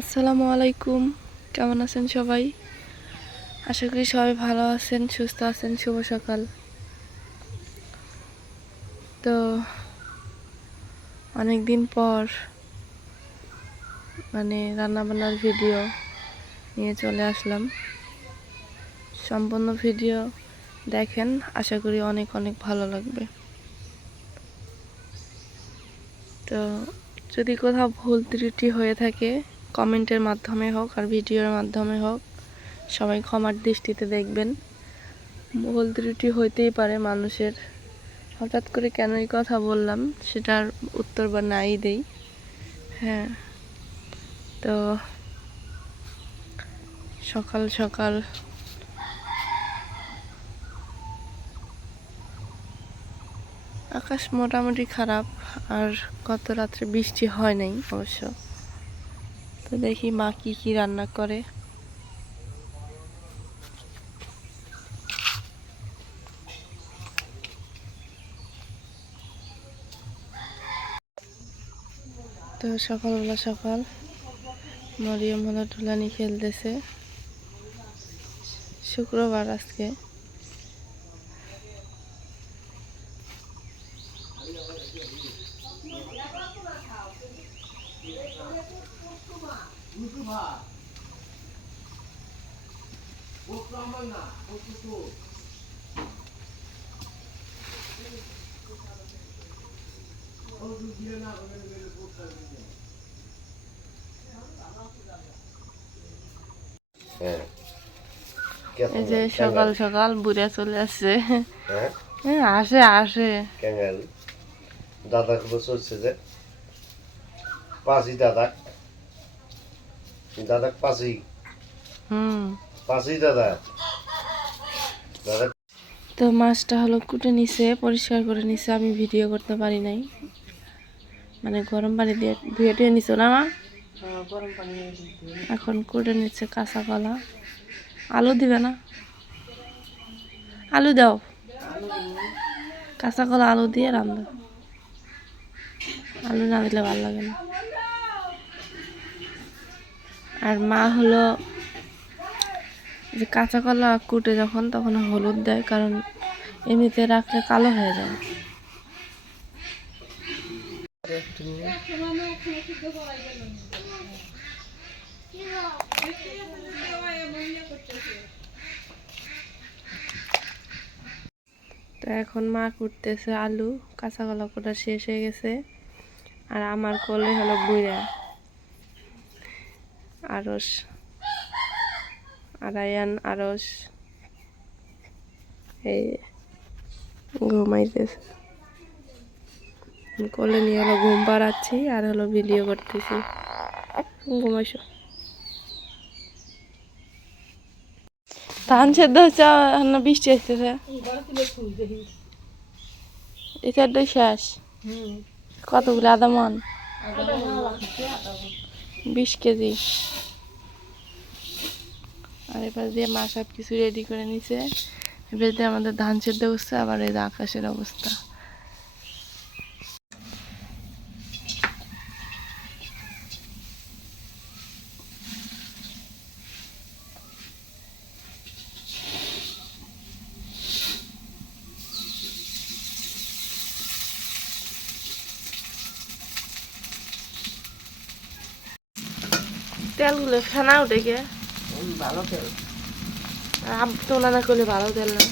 আসসালামু আলাইকুম, কেমন আছেন সবাই? আশা করি সবাই ভালো আছেন, সুস্থ আছেন। শুভ সকাল। তো অনেক দিন পর রান্নাবান্নার ভিডিও নিয়ে চলে আসলাম। সম্পূর্ণ ভিডিও দেখেন, আশা করি অনেক অনেক ভালো লাগবে। তো যদি কোথাও ভুল ত্রুটি হয়ে থাকে, কমেন্টের মাধ্যমে হোক আর ভিডিওর মাধ্যমে হোক, সবাই ক্ষমার দৃষ্টিতে দেখবেন। ভুল ত্রুটি হইতেই পারে মানুষের, হঠাৎ করে কেন এই কথা বললাম সেটার উত্তর বা নাই দেই। হ্যাঁ, তো সকাল সকাল আকাশ মোটামুটি খারাপ, আর গত রাত্রে বৃষ্টি হয় নাই অবশ্য। তো দেখি মা কি কি রান্না করে। তো সকালবেলা মরিয়ম হলো ঢুলানি খেলতেছে। শুক্রবার আজকে। এই যে সকাল সকাল বুড়া চলে আসছে। হ্যাঁ, আসে আসে দাদা গুলো চলছে যে পাঁচই দাদা দাদা পাঁচই পাঁচই দাদা দাদা। তো মাছটা হলো কুটে নিছে, পরিষ্কার করে নিছে। আমি ভিডিও করতে পারি নাই, গরম পানি দিয়ে ধুয়ে টুয়ে নিছো না মা? এখন কুটে নিচ্ছে কাঁচা কলা। আলু দিবে না? আলু দাও, কাঁচা কলা আলু দিয়ে রান্না। আলু না দিলে ভালো লাগে না। আর মা হলো যে কাঁচা কলা কুটে যখন, তখন হলুদ দেয়, কারণ এমনিতে রাখলে কালো হয়ে যায়। তো এখন মা কুটতেছে আলু, কাঁচা কলা কুটা শেষ হয়ে গেছে। আর আমার কোলে হলো বুইড়া আরস, আরায়ান আরস এই ঘুমাইতেছে। কোলে নিয়ে হলো ঘুম পাড়াচ্ছি আর হলো ভিডিও করতেছি। ঘুমাইছো? ধান সেদ্ধ হচ্ছে না? বৃষ্টি আসতেছে। এই সাইডটাই শেষ। কতগুলো? আধা মন, 20 কেজি। আর এবার দিয়ে মা সব কিছু রেডি করে নিছে। এবার দিয়ে আমাদের ধান সেদ্ধ হচ্ছে। আবার এই যে আকাশের অবস্থা। তেলগুলো ফেনা উঠে গে ভালো তেল। তোলা না করলে ভালো তেল না।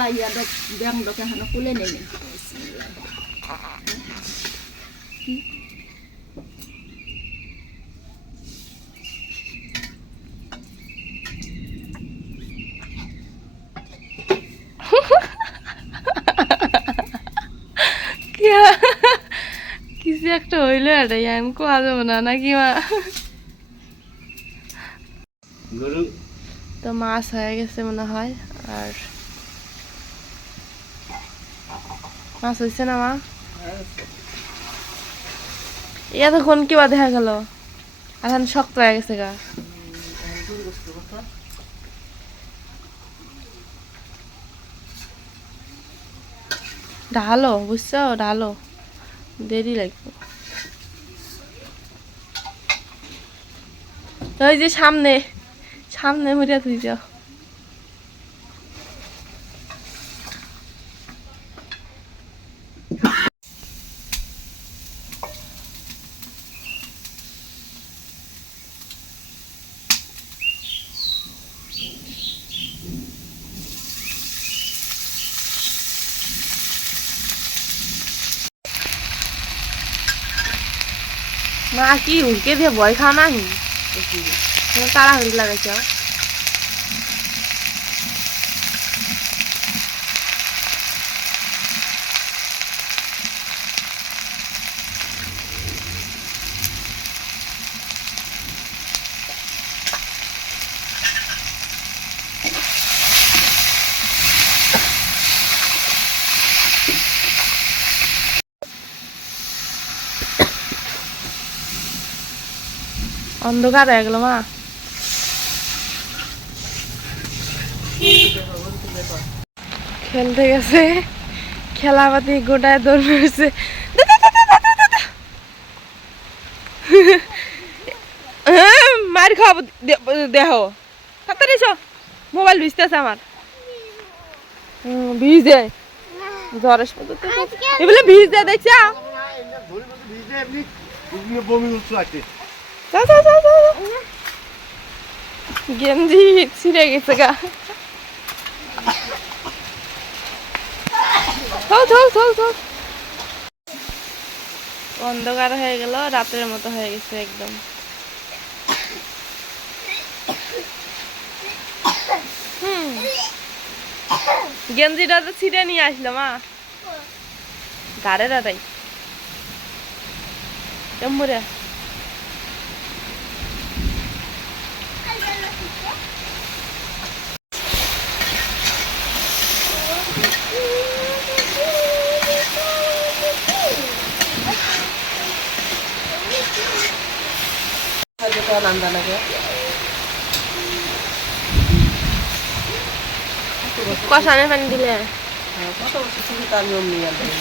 Lah ya dok, biang dok yang anak kulen ini. কিছু একটা হইলো এটা ইয়ান কোয়া যাবো না নাকি মা? গরু তো মাছ হয়ে গেছে মনে হয়। আর মাছ হয়েছে না মা? এতক্ষণ কি বা দেখা গেল এখন শক্ত হয়ে গেছে গা। ঢালো বুঝছো, ঢালো, দেরি লাগবে। ওই যে সামনে সামনে মরিয়া তুই যাও। মা কি হুড়কে দিয়ে ভয় খাও না তাড়াহুড়ি লাগাইছ? অন্ধকার হয়ে গেল মা। খেলতে গেছে, খেলাপাতি গোটায় দৌড় মেরেছে। মার খাবো দেহ তাড়াতাড়ি চ, মোবাইল ভিজতেছে আমার। ভিজে জ্বরের এগুলো ভিজে দেখছ? বমি উঠছে আছে। গেঞ্জি ছিঁড়ে গেছে গা। অন্ধকার হয়ে গেল, রাতের মতো হয়ে গেছে একদম। গেঞ্জিটা তো ছিঁড়ে নিয়ে আসলো মা, গাড়ে দাদাই মুড়ে। কষানে পানি দিলে কত বছর থেকে তার নিয়ম নিয়ে আসবে।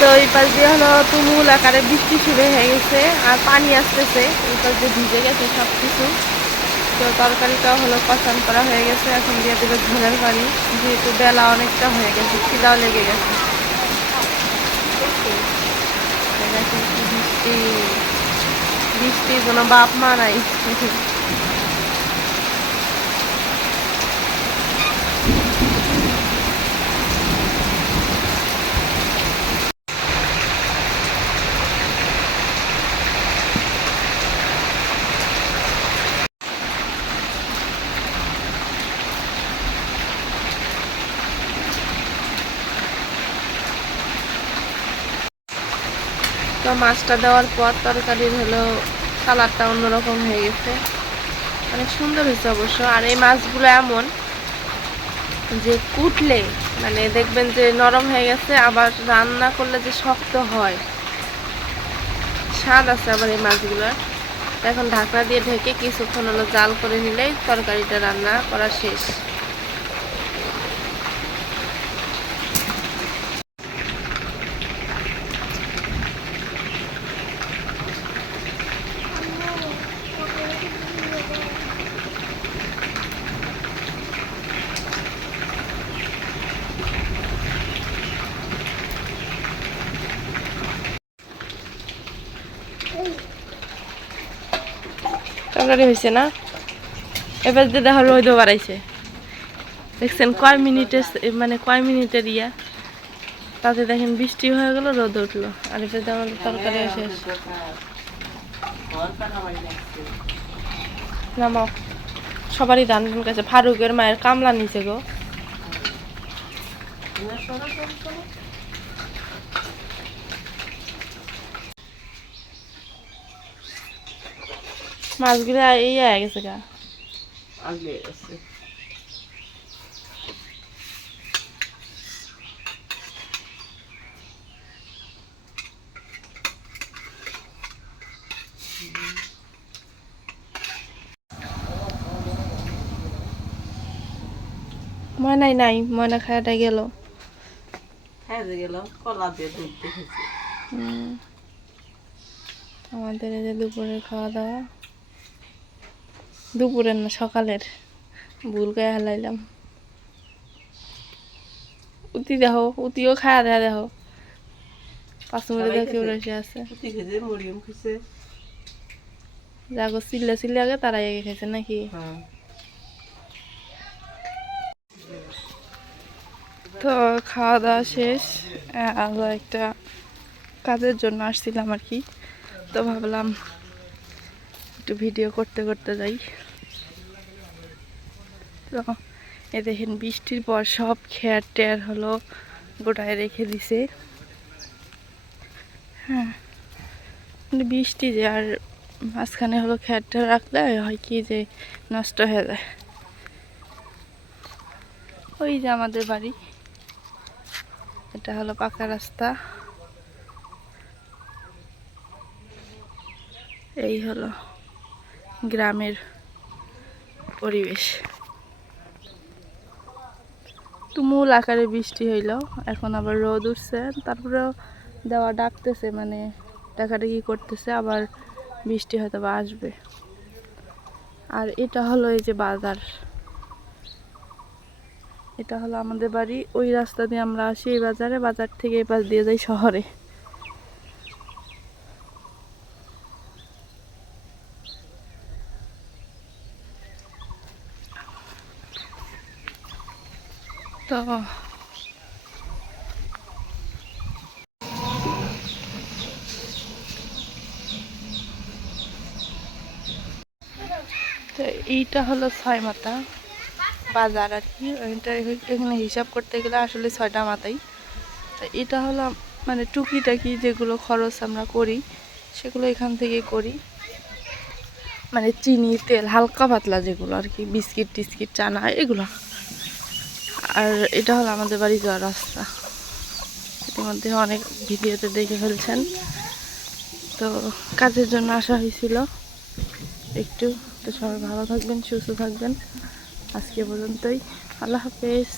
তো এই পাশ দিয়ে হলো তুমুল আকারে বৃষ্টি শুরু হয়ে গেছে আর পানি আসতেছে, এই পাশ দিয়ে ভিজে গেছে সব কিছু। তো তরকারিটাও হলো পছন্দ করা হয়ে গেছে, এখন দিয়ে দেবে ঝোলের পানি, যেহেতু বেলা অনেকটা হয়ে গেছে, খিদাও লেগে গেছে। দেখেন কি বৃষ্টি, বৃষ্টির কোনো বাপ মা নাই। তো মাছটা দেওয়ার পর তরকারির হলো কালারটা অন্যরকম হয়ে গেছে, অনেক সুন্দর হয়েছে অবশ্য। আর এই মাছগুলো এমন যে কুটলে মানে দেখবেন যে নরম হয়ে গেছে, আবার রান্না করলে যে শক্ত হয়, স্বাদ আছে আবার এই মাছগুলোর। এখন ঢাকনা দিয়ে ঢেকে কিছুক্ষণ হলো জাল করে নিলেই তরকারিটা রান্না করা শেষ। তরকারি হয়েছে না, এবার যে দেখো রোদও বাড়াইছে, দেখছেন কয় মিনিটের মানে কয় মিনিটের ইয়া, তাতে দেখেন বৃষ্টি হয়ে গেল, রোদ উঠলো, আর এবার আমাদের তরকারি শেষ। নামাও, সবারই ধান ধান কাছে, ফারুকের মায়ের কামলা নিচে গো। মাছগুলো এই হয়ে গেছে গা, আগে আছে ময়নাই নাই, ময়না খায়াটা গেল। হ্যাঁ গেল কলা দিয়ে দুধ দেখেছি। আমাদের এই যে দুপুরের খাওয়া দাওয়া, দুপুরের না সকালের, ভুল করে হালাইলাম। উতি দেখো, উতিও খায়া দেয়া দেখো, পাঁচমুড়ি দেখে বসে আছে। উঠি খেয়েছে, মরিয়ম খেয়েছে। যাগো চিল্লে চিল্লে আগে তারাই আগে খেয়েছে নাকি। হ্যাঁ তো খাওয়া দাওয়া শেষ, আরও একটা কাজের জন্য আসছিলাম আর কি, তো ভাবলাম একটু ভিডিও করতে করতে যাই। তো এ দেখেন বৃষ্টির পর সব খেয়ার টেয়ার হলো গোটায় রেখে দিছে। হ্যাঁ মানে বৃষ্টি যে, আর মাঝখানে হলো খেয়ার টেয়ার রাখলে হয় কি যে নষ্ট হয়ে যায়। ওই যে আমাদের বাড়ি, এটা হলো পাকা রাস্তা, এই হলো গ্রামের পরিবেশ। তুমুল আকারে বৃষ্টি হইল, এখন আবার রোদ উঠছে, তারপরেও দেওয়া ডাকতেছে, মানে ডাকাডাকি করতেছে, আবার বৃষ্টি হয়তো বা আসবে। আর এটা হলো এই যে বাজার, এটা হলো আমাদের বাড়ি, ওই রাস্তা দিয়ে আমরা আসি এই বাজারে, বাজার থেকে এই পাশ দিয়ে যাই শহরে। তো তো এইটা হলো 6 মাথা বাজার আর কি, এটা এখানে হিসাব করতে গেলে আসলে 6টা মাথাই। তো এটা হলো মানে টুকিটাকি যেগুলো খরচ আমরা করি সেগুলো এখান থেকে করি, মানে চিনি তেল হালকা পাতলা যেগুলো আর কি, বিস্কিট টিস্কিট চানা এগুলো। আর এটা হলো আমাদের বাড়ি যাওয়ার রাস্তা, ইতিমধ্যে অনেক ভিডিওতে দেখে ফেলছেন। তো কাজের জন্য আসা হয়েছিল একটু, তো সবাই ভালো থাকবেন, সুস্থ থাকবেন, আজকে পর্যন্তই, আল্লাহ হাফেজ।